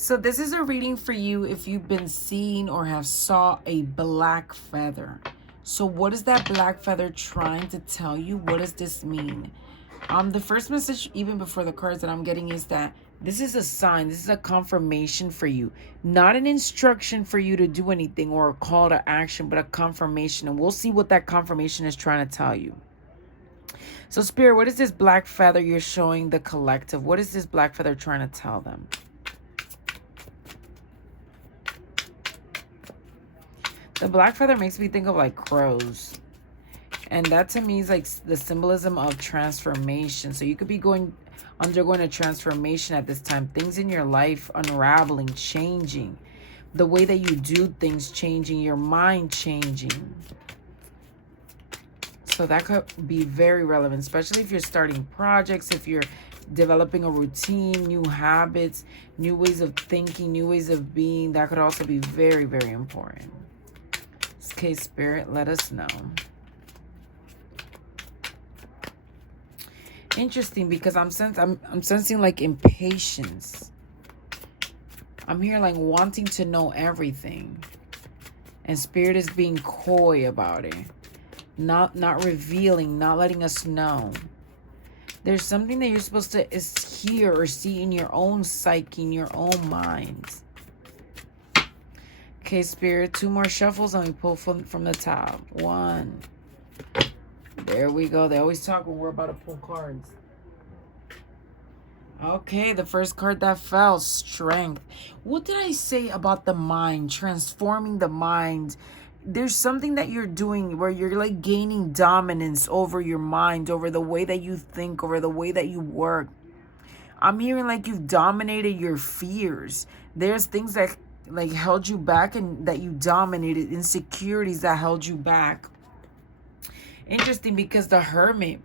So this is a reading for you if you've been seeing or have saw a black feather. So what is that black feather trying to tell you? What does this mean? The first message, even before the cards that I'm getting, is that this is a sign. This is a confirmation for you. Not an instruction for you to do anything or a call to action, but a confirmation. And we'll see what that confirmation is trying to tell you. So Spirit, what is this black feather you're showing the collective? What is this black feather trying to tell them? The black feather makes me think of like crows. And that to me is like the symbolism of transformation. So you could be undergoing a transformation at this time. Things in your life unraveling, changing. The way that you do things changing. Your mind changing. So that could be very relevant, especially if you're starting projects, if you're developing a routine, new habits, new ways of thinking, new ways of being. That could also be very, very important. Okay, Spirit, let us know. Interesting, because I'm sensing like impatience. I'm here like wanting to know everything. And Spirit is being coy about it. Not revealing, not letting us know. There's something that you're supposed to hear or see in your own psyche, in your own mind. Okay, Spirit, 2 more shuffles and we pull from the top. 1. There we go. They always talk when we're about to pull cards. Okay, the first card that fell, Strength. What did I say about the mind? Transforming the mind. There's something that you're doing where you're like gaining dominance over your mind, over the way that you think, over the way that you work. I'm hearing like you've dominated your fears. There's things that like held you back and that you dominated, insecurities that held you back. Interesting, because the Hermit,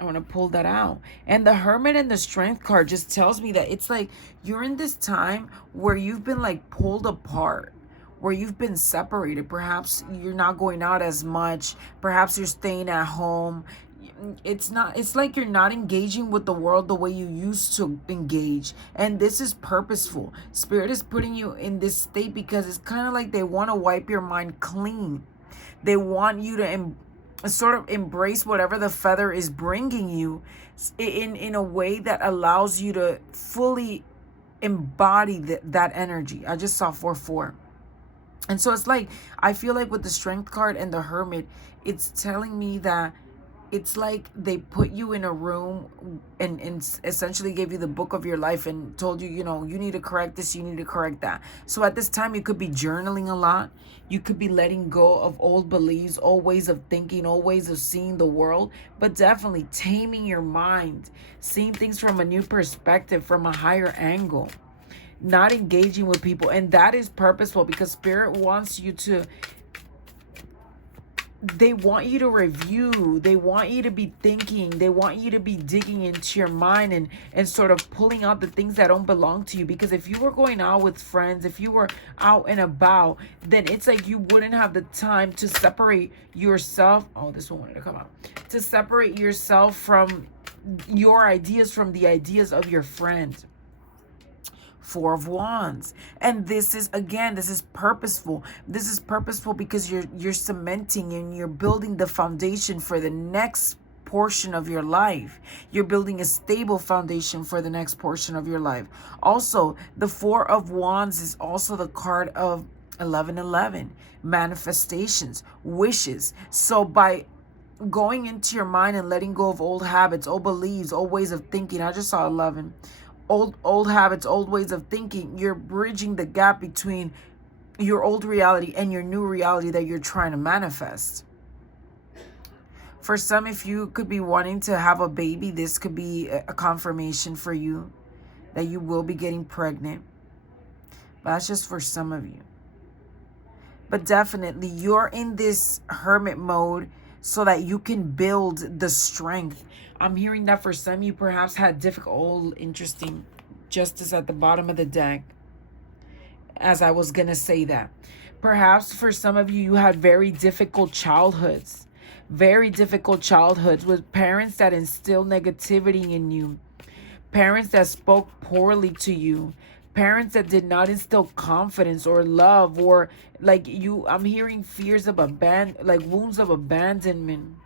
I want to pull that out. And the Hermit and the Strength card just tells me that it's like you're in this time where you've been like pulled apart, where you've been separated. Perhaps you're not going out as much. Perhaps you're staying at home. It's like you're not engaging with the world the way you used to engage. And this is purposeful. Spirit is putting you in this state because it's kind of like they want to wipe your mind clean. They want you to sort of embrace whatever the feather is bringing you in a way that allows you to fully embody that energy. I just saw 4-4. And so it's like, I feel like with the Strength card and the Hermit, it's telling me that it's like they put you in a room and essentially gave you the book of your life and told you, you know, you need to correct this, you need to correct that. So at this time, you could be journaling a lot. You could be letting go of old beliefs, old ways of thinking, old ways of seeing the world, but definitely taming your mind, seeing things from a new perspective, from a higher angle, not engaging with people. And that is purposeful because Spirit wants you to, they want you to review. They want you to be thinking. They want you to be digging into your mind and sort of pulling out the things that don't belong to you. Because if you were going out with friends, if you were out and about, then it's like you wouldn't have the time to separate yourself. Oh, this one wanted to come out. To separate yourself from your ideas, from the ideas of your friend. 4 of Wands. And this is, again, this is purposeful. This is purposeful because you're cementing and you're building the foundation for the next portion of your life. You're building a stable foundation for the next portion of your life. Also, the 4 of Wands is also the card of 1111, manifestations, wishes. So by going into your mind and letting go of old habits, old beliefs, old ways of thinking, I just saw 11. Old habits, old ways of thinking, you're bridging the gap between your old reality and your new reality that you're trying to manifest. For some, if you could be wanting to have a baby, this could be a confirmation for you that you will be getting pregnant. But that's just for some of you. But definitely, you're in this hermit mode so that you can build the strength. I'm hearing that for some, you perhaps had difficult, interesting justice at the bottom of the deck. As I was going to say that. Perhaps for some of you, you had very difficult childhoods. Very difficult childhoods with parents that instill negativity in you. Parents that spoke poorly to you. Parents that did not instill confidence or love, or like you, I'm hearing fears of like wounds of abandonment.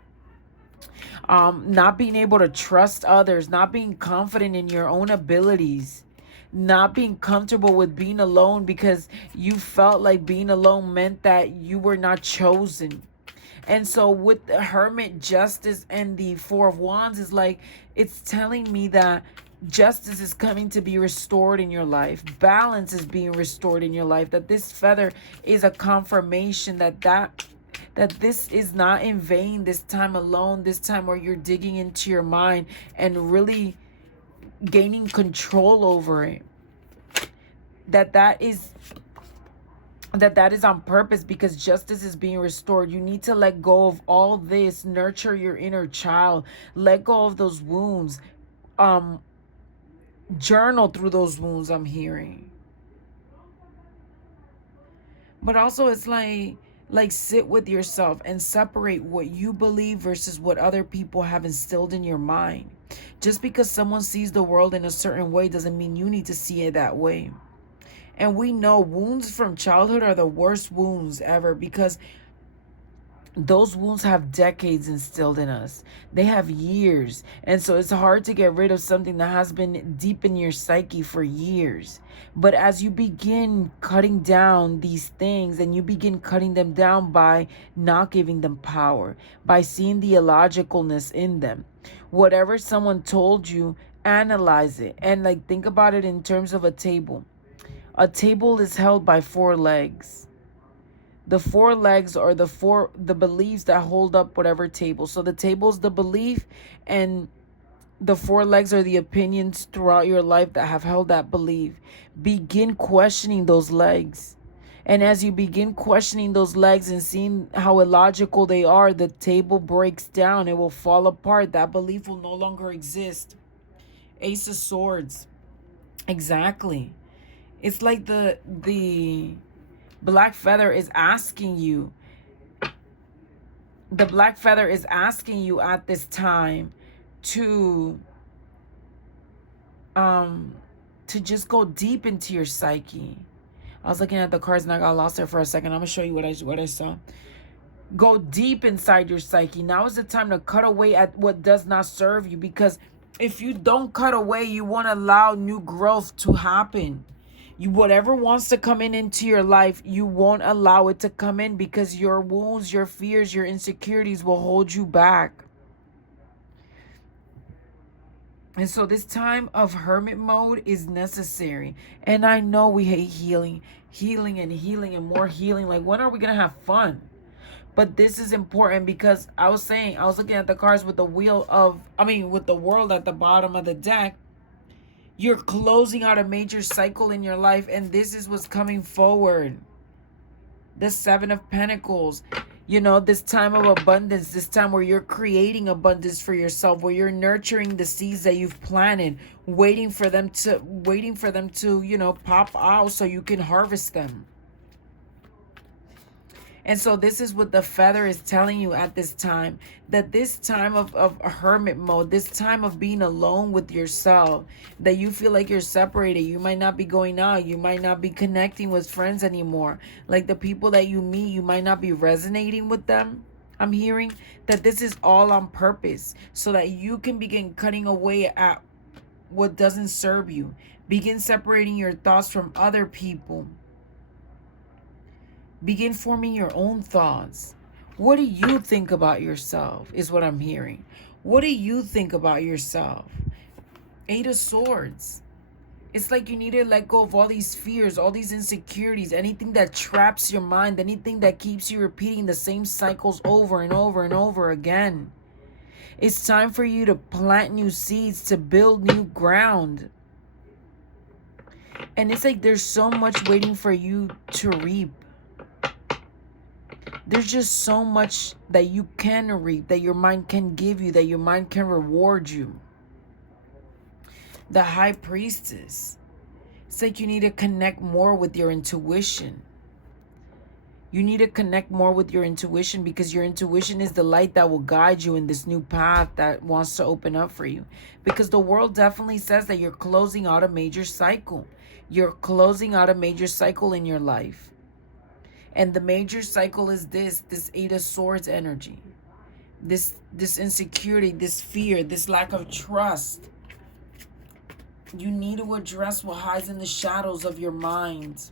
Not being able to trust others, not being confident in your own abilities, not being comfortable with being alone because you felt like being alone meant that you were not chosen. And so with the hermit, justice, and the four of wands is like, it's telling me that justice is coming to be restored in your life. Balance is being restored in your life. That this feather is a confirmation that this is not in vain, this time alone, this time where you're digging into your mind and really gaining control over it. That is on purpose, because justice is being restored. You need to let go of all this, nurture your inner child, let go of those wounds, um journal through those wounds, I'm hearing. But also it's like sit with yourself and separate what you believe versus what other people have instilled in your mind. Just because someone sees the world in a certain way doesn't mean you need to see it that way. And we know wounds from childhood are the worst wounds ever, because those wounds have decades instilled in us. They have years. And so it's hard to get rid of something that has been deep in your psyche for years. But as you begin cutting down these things, and you begin cutting them down by not giving them power, by seeing the illogicalness in them, whatever someone told you, analyze it. And like, think about it in terms of a table. A table is held by four legs. The four legs are the beliefs that hold up whatever table. So the table is the belief, and the four legs are the opinions throughout your life that have held that belief. Begin questioning those legs. And as you begin questioning those legs and seeing how illogical they are, the table breaks down. It will fall apart. That belief will no longer exist. Ace of Swords. Exactly. It's like the black feather is asking you. The black feather is asking you at this time to just go deep into your psyche. I was looking at the cards and I got lost there for a second. I'm gonna show you what I saw. Go deep inside your psyche. Now is the time to cut away at what does not serve you, because if you don't cut away, you won't allow new growth to happen. Whatever wants to come into your life, you won't allow it to come in, because your wounds, your fears, your insecurities will hold you back. And so this time of hermit mode is necessary. And I know we hate healing and more healing. Like, when are we going to have fun? But this is important, because I was looking at the cards with the with the world at the bottom of the deck. You're closing out a major cycle in your life, and this is what's coming forward. The Seven of Pentacles. This time of abundance, this time where you're creating abundance for yourself, where you're nurturing the seeds that you've planted, waiting for them to, pop out so you can harvest them. And so this is what the feather is telling you at this time, that this time of hermit mode, this time of being alone with yourself, that you feel like you're separated. You might not be going out. You might not be connecting with friends anymore. Like, the people that you meet, you might not be resonating with them. I'm hearing that this is all on purpose, so that you can begin cutting away at what doesn't serve you. Begin separating your thoughts from other people. Begin forming your own thoughts. What do you think about yourself is what I'm hearing. What do you think about yourself? Eight of Swords. It's like you need to let go of all these fears, all these insecurities, anything that traps your mind, anything that keeps you repeating the same cycles over and over and over again. It's time for you to plant new seeds, to build new ground. And it's like there's so much waiting for you to reap. There's just so much that you can reap, that your mind can give you, that your mind can reward you. The High Priestess. It's like you need to connect more with your intuition. You need to connect more with your intuition, because your intuition is the light that will guide you in this new path that wants to open up for you. Because the world definitely says that you're closing out a major cycle. You're closing out a major cycle in your life. And the major cycle is this Eight of Swords energy. This insecurity, this fear, this lack of trust. You need to address what hides in the shadows of your mind.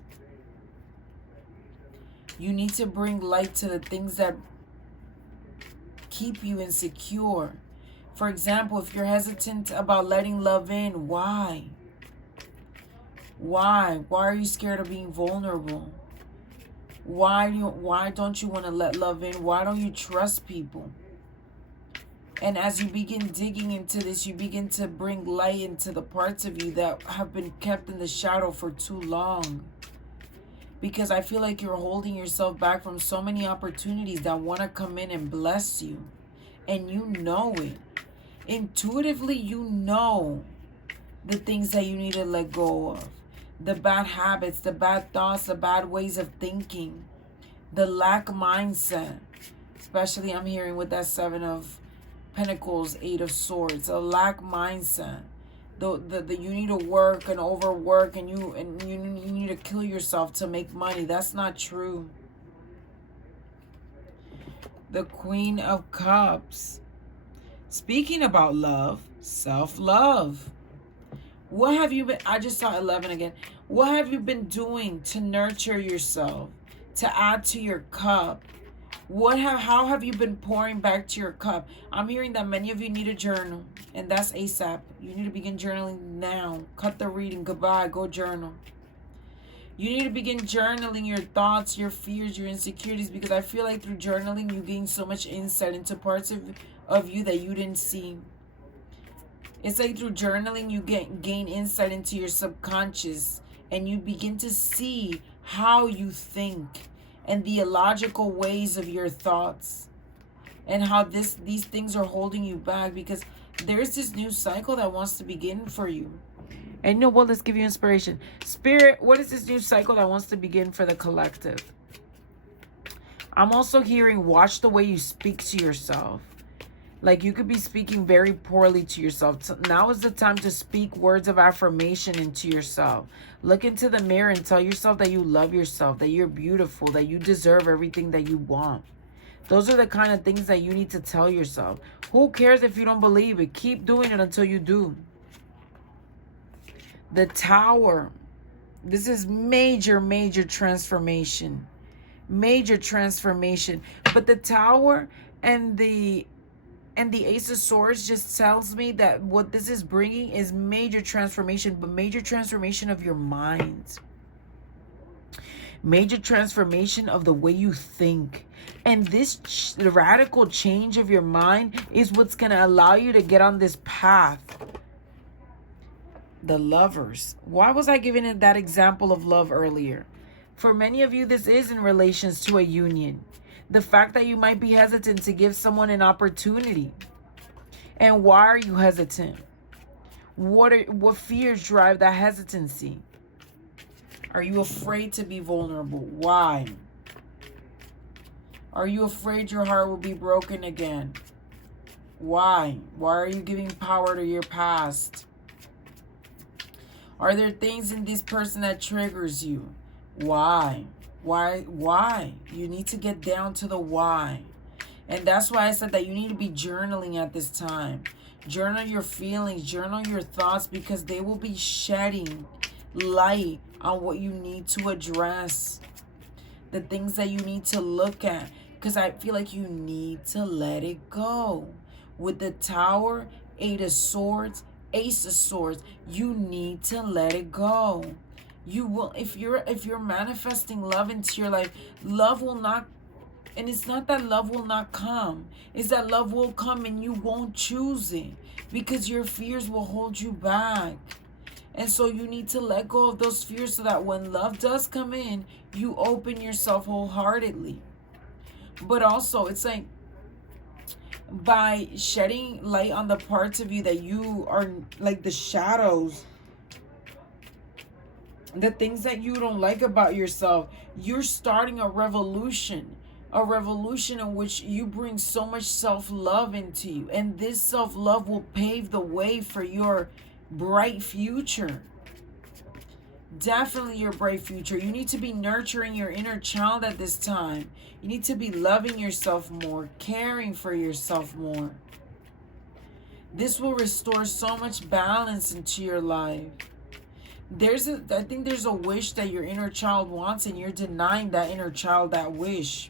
You need to bring light to the things that keep you insecure. For example, if you're hesitant about letting love in, why? Why? Why are you scared of being vulnerable? Why don't you want to let love in? Why don't you trust people? And as you begin digging into this, you begin to bring light into the parts of you that have been kept in the shadow for too long. Because I feel like you're holding yourself back from so many opportunities that want to come in and bless you. And you know it. Intuitively, you know the things that you need to let go of. The bad habits, the bad thoughts, the bad ways of thinking. The lack mindset. Especially I'm hearing with that Seven of Pentacles, Eight of Swords. A lack mindset. The you need to work and overwork, and you need to kill yourself to make money. That's not true. The Queen of Cups. Speaking about love, self-love. What have you been, I just saw 11 again. What have you been doing to nurture yourself, to add to your cup? How have you been pouring back to your cup? I'm hearing that many of you need a journal, and that's ASAP. You need to begin journaling now. Cut the reading. Goodbye. Go journal. You need to begin journaling your thoughts, your fears, your insecurities, because I feel like through journaling you gain so much insight into parts of you that you didn't see. It's like through journaling you gain insight into your subconscious, and you begin to see how you think and the illogical ways of your thoughts, and how these things are holding you back, because there's this new cycle that wants to begin for you. And you know what? Let's give you inspiration. Spirit, what is this new cycle that wants to begin for the collective? I'm also hearing, watch the way you speak to yourself. Like, you could be speaking very poorly to yourself. So now is the time to speak words of affirmation into yourself. Look into the mirror and tell yourself that you love yourself, that you're beautiful, that you deserve everything that you want. Those are the kind of things that you need to tell yourself. Who cares if you don't believe it? Keep doing it until you do. The Tower. This is major, major transformation. Major transformation. But the Tower and the Ace of Swords just tells me that what this is bringing is major transformation, but major transformation of your mind. Major transformation of the way you think. And this radical change of your mind is what's going to allow you to get on this path. The Lovers. Why was I giving it that example of love earlier? For many of you, this is in relations to a union. The fact that you might be hesitant to give someone an opportunity. And why are you hesitant? What fears drive that hesitancy? Are you afraid to be vulnerable? Why? Are you afraid your heart will be broken again? Why? Why are you giving power to your past? Are there things in this person that triggers you? Why? Why? You need to get down to the why. And that's why I said that you need to be journaling at this time. Journal your feelings, journal your thoughts, because they will be shedding light on what you need to address. The things that you need to look at. Because I feel like you need to let it go. With the Tower, Eight of Swords, Ace of Swords, you need to let it go. You will, if you're manifesting love into your life, love will not, and it's not that love will not come, it's that love will come and you won't choose it, because your fears will hold you back. And so you need to let go of those fears so that when love does come in, you open yourself wholeheartedly. But also, it's like, by shedding light on the parts of you that you are like the shadows the things that you don't like about yourself. You're starting a revolution in which you bring so much self-love into you, and this self-love will pave the way for your bright future. Definitely your bright future. You need to be nurturing your inner child at this time. You need to be loving yourself more, caring for yourself more. This will restore so much balance into your life. I think there's a wish that your inner child wants, and you're denying that inner child that wish.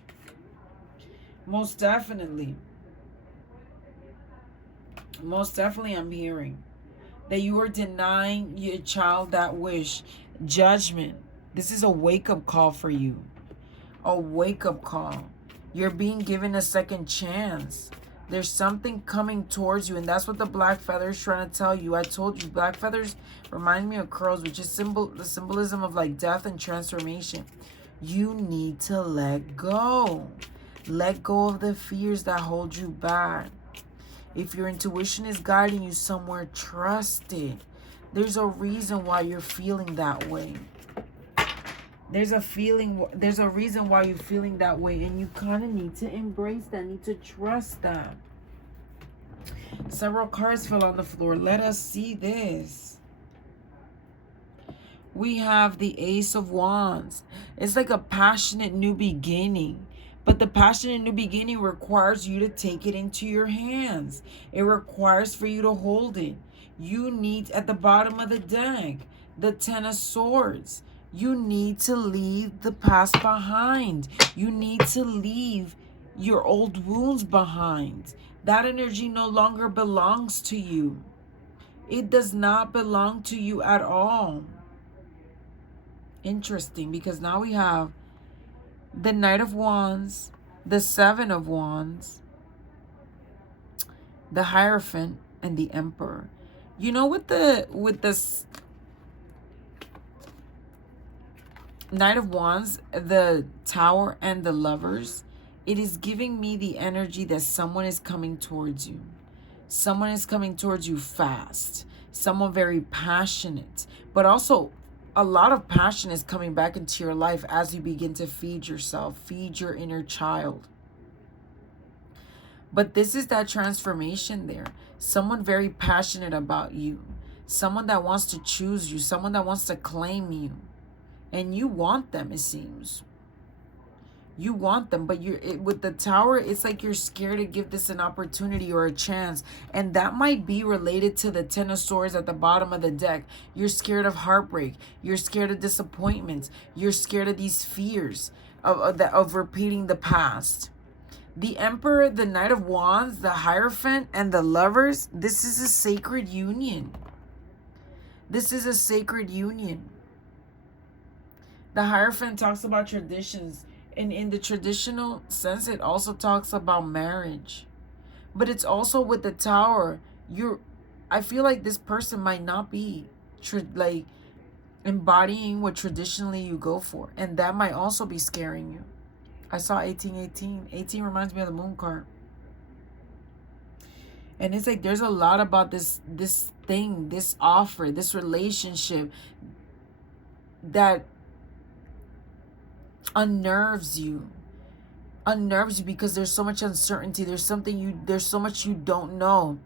Most definitely. Most definitely I'm hearing that you are denying your child that wish. Judgment. This is a wake-up call for you. A wake-up call. You're being given a second chance. There's something coming towards you, and that's what the black feather is trying to tell you. I told you, black feathers remind me of crows, which is the symbolism of like death and transformation. You need to let go. Let go of the fears that hold you back. If your intuition is guiding you somewhere, trust it. There's a reason why you're feeling that way. There's a reason why you're feeling that way, and you kind of need to embrace that, need to trust that. Several cards fell on the floor. Let us see this. We have the Ace of Wands. It's like a passionate new beginning. But the passionate new beginning requires you to take it into your hands. It requires for you to hold it. You need, at the bottom of the deck, the Ten of Swords. You need to leave the past behind. You need to leave your old wounds behind. That energy no longer belongs to you. It does not belong to you at all. Interesting, because now we have the Knight of Wands, the Seven of Wands, the Hierophant, and the Emperor. You know, with this Knight of Wands, the Tower, and the Lovers, it is giving me the energy that someone is coming towards you. Someone is coming towards you fast. Someone very passionate. But also, a lot of passion is coming back into your life as you begin to feed yourself, feed your inner child. But this is that transformation there. Someone very passionate about you. Someone that wants to choose you. Someone that wants to claim you. And you want them, it seems. You want them, but with the Tower, it's like you're scared to give this an opportunity or a chance. And that might be related to the Ten of Swords at the bottom of the deck. You're scared of heartbreak. You're scared of disappointments. You're scared of these fears of repeating the past. The Emperor, the Knight of Wands, the Hierophant, and the Lovers, this is a sacred union. This is a sacred union. The Hierophant talks about traditions. And in the traditional sense, it also talks about marriage. But it's also with the Tower. I feel like this person might not be like embodying what traditionally you go for. And that might also be scaring you. I saw 1818. 18 reminds me of the Moon card. And it's like there's a lot about this thing, this offer, this relationship that unnerves you because there's so much uncertainty. There's so much you don't know.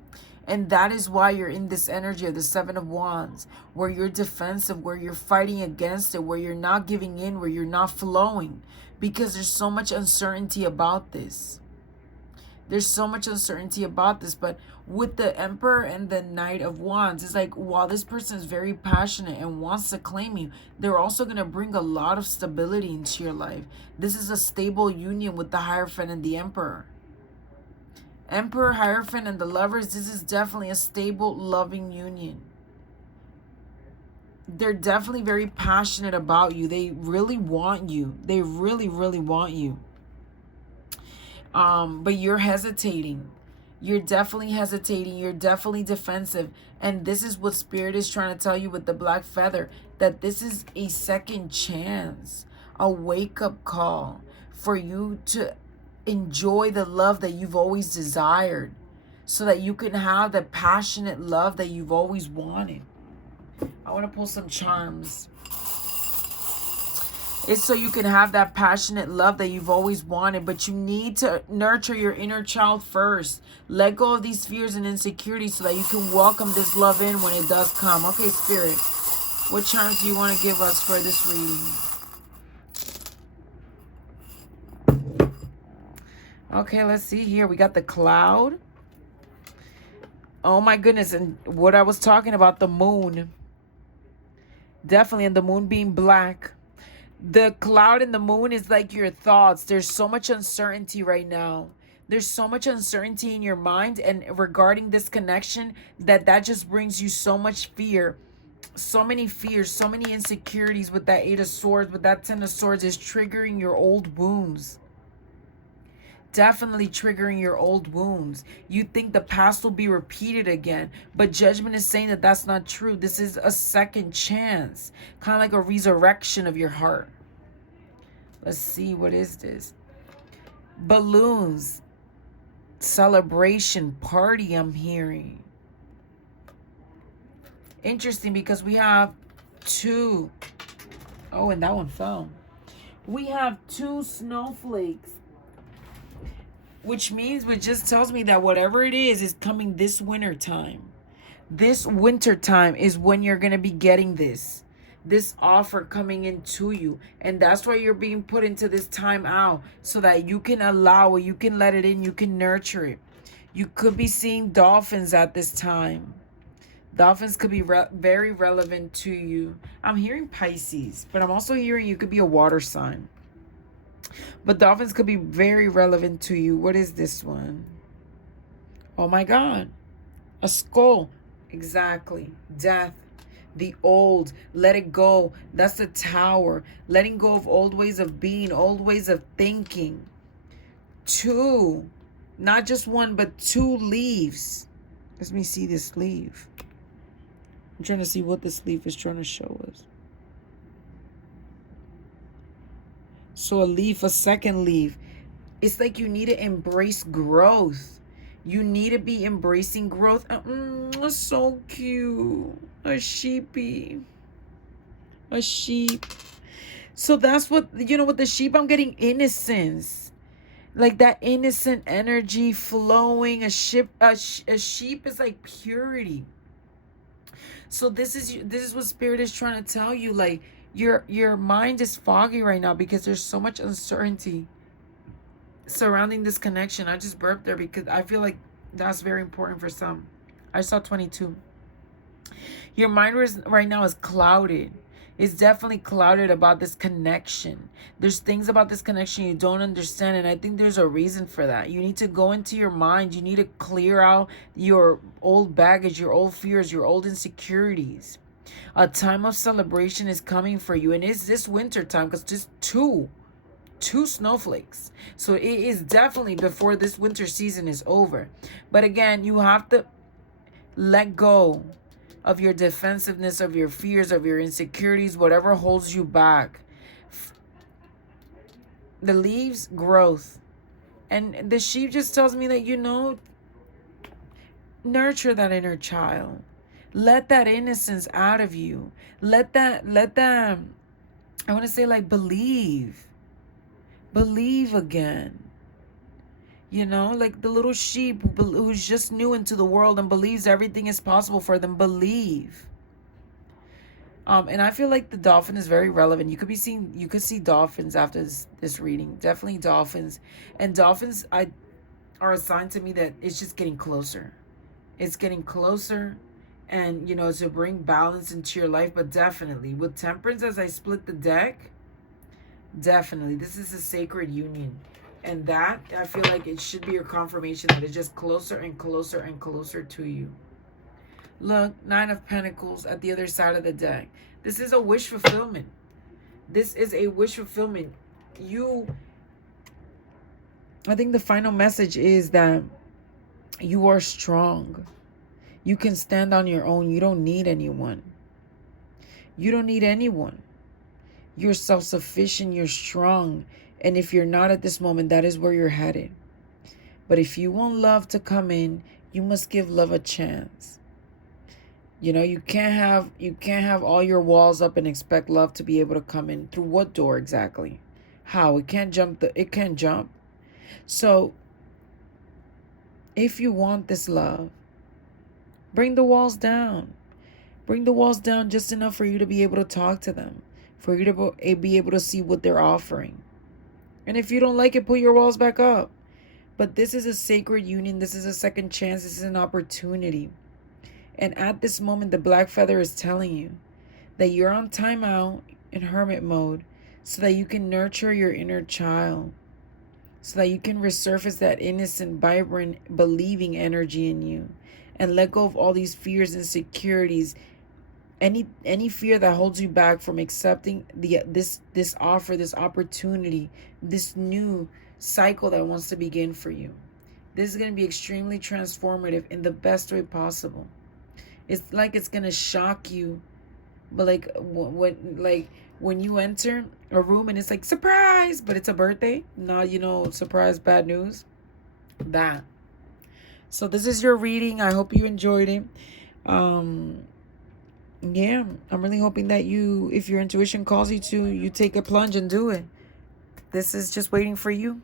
And that is why you're in this energy of the Seven of Wands, where you're defensive, where you're fighting against it, where you're not giving in, where you're not flowing, because there's so much uncertainty about this. There's so much uncertainty about this. But with the Emperor and the Knight of Wands, it's like, while this person is very passionate and wants to claim you, they're also going to bring a lot of stability into your life. This is a stable union with the Hierophant and the Emperor. Emperor, Hierophant, and the Lovers, this is definitely a stable, loving union. They're definitely very passionate about you. They really want you. They really, really want you. But you're hesitating. You're definitely hesitating. You're definitely defensive. And this is what Spirit is trying to tell you with the black feather, that this is a second chance, a wake-up call for you to enjoy the love that you've always desired, so that you can have the passionate love that you've always wanted. I want to pull some charms. It's so you can have that passionate love that you've always wanted, but you need to nurture your inner child first. Let go of these fears and insecurities so that you can welcome this love in when it does come. Okay, Spirit, what charms do you want to give us for this reading? Okay, let's see here. We got the Cloud. Oh my goodness, and what I was talking about, the moon. Definitely, and the moon being black. The Cloud and the moon is like your thoughts. There's so much uncertainty right now. There's so much uncertainty in your mind and regarding this connection that just brings you so much fear. So many fears, so many insecurities with that Eight of Swords, with that Ten of Swords is triggering your old wounds. Definitely triggering your old wounds. You think the past will be repeated again, but judgment is saying that that's not true. This is a second chance, kind of like a resurrection of your heart. Let's see, what is this? Balloons, celebration, party, I'm hearing. Interesting, because we have two. Oh, and that one fell. We have two snowflakes, which just tells me that whatever it is coming this winter time. This winter time is when you're going to be getting this offer coming into you. And that's why you're being put into this time out, so that you can allow it, you can let it in, you can nurture it. You could be seeing dolphins at this time. Dolphins could be very relevant to you. I'm hearing Pisces, but I'm also hearing you could be a water sign. But dolphins could be very relevant to you. What is this one? Oh my God. A skull. Exactly. Death. The old. Let it go. That's the Tower. Letting go of old ways of being, old ways of thinking. Two. Not just one, but two leaves. Let me see this leaf. I'm trying to see what this leaf is trying to show us. So a leaf, a second leaf. It's like you need to embrace growth. You need to be embracing growth. So cute. A sheepy. A sheep. So that's what, with the sheep, I'm getting innocence. Like that innocent energy flowing. A sheep is like purity. So this is what Spirit is trying to tell you. Like, your mind is foggy right now because there's so much uncertainty surrounding this connection. I just burped there because I feel like that's very important for some. I saw 22. Your mind right now is clouded. It's definitely clouded about this connection. There's things about this connection you don't understand, and I think there's a reason for that. You need to go into your mind. You need to clear out your old baggage, your old fears, your old insecurities. A time of celebration is coming for you, and it's this winter time because just two snowflakes. So it is definitely before this winter season is over. But again, you have to let go of your defensiveness, of your fears, of your insecurities, whatever holds you back. The leaves, growth. And the sheep just tells me that, nurture that inner child. Let that innocence out of you. Let that, I want to say, like, believe. Believe again. Like the little sheep who's just new into the world and believes everything is possible for them. Believe. And I feel like the dolphin is very relevant. You could see dolphins after this reading. Definitely dolphins. And dolphins are a sign to me that it's just getting closer. It's getting closer. And, to bring balance into your life. But definitely, with Temperance, as I split the deck, definitely, this is a sacred union. And that, I feel like it should be your confirmation that it's just closer and closer and closer to you. Look, Nine of Pentacles at the other side of the deck. This is a wish fulfillment. This is a wish fulfillment. I think the final message is that you are strong. You can stand on your own. You don't need anyone. You don't need anyone. You're self-sufficient. You're strong. And if you're not at this moment, that is where you're headed. But if you want love to come in, you must give love a chance. You know, you can't have all your walls up and expect love to be able to come in through what door exactly? How? It can't jump. So, if you want this love, bring the walls down. Bring the walls down just enough for you to be able to talk to them, for you to be able to see what they're offering. And if you don't like it, put your walls back up. But this is a sacred union. This is a second chance. This is an opportunity. And at this moment, the black feather is telling you that you're on timeout in hermit mode so that you can nurture your inner child, so that you can resurface that innocent, vibrant, believing energy in you and let go of all these fears, insecurities, any fear that holds you back from accepting this offer, this opportunity, this new cycle that wants to begin for you. This is going to be extremely transformative in the best way possible. It's like it's going to shock you, but when you enter a room and it's like surprise, but it's a birthday, not surprise bad news. That. So this is your reading. I hope you enjoyed it. Um yeah, I'm really hoping that if your intuition calls you to, you take a plunge and do it. This is just waiting for you.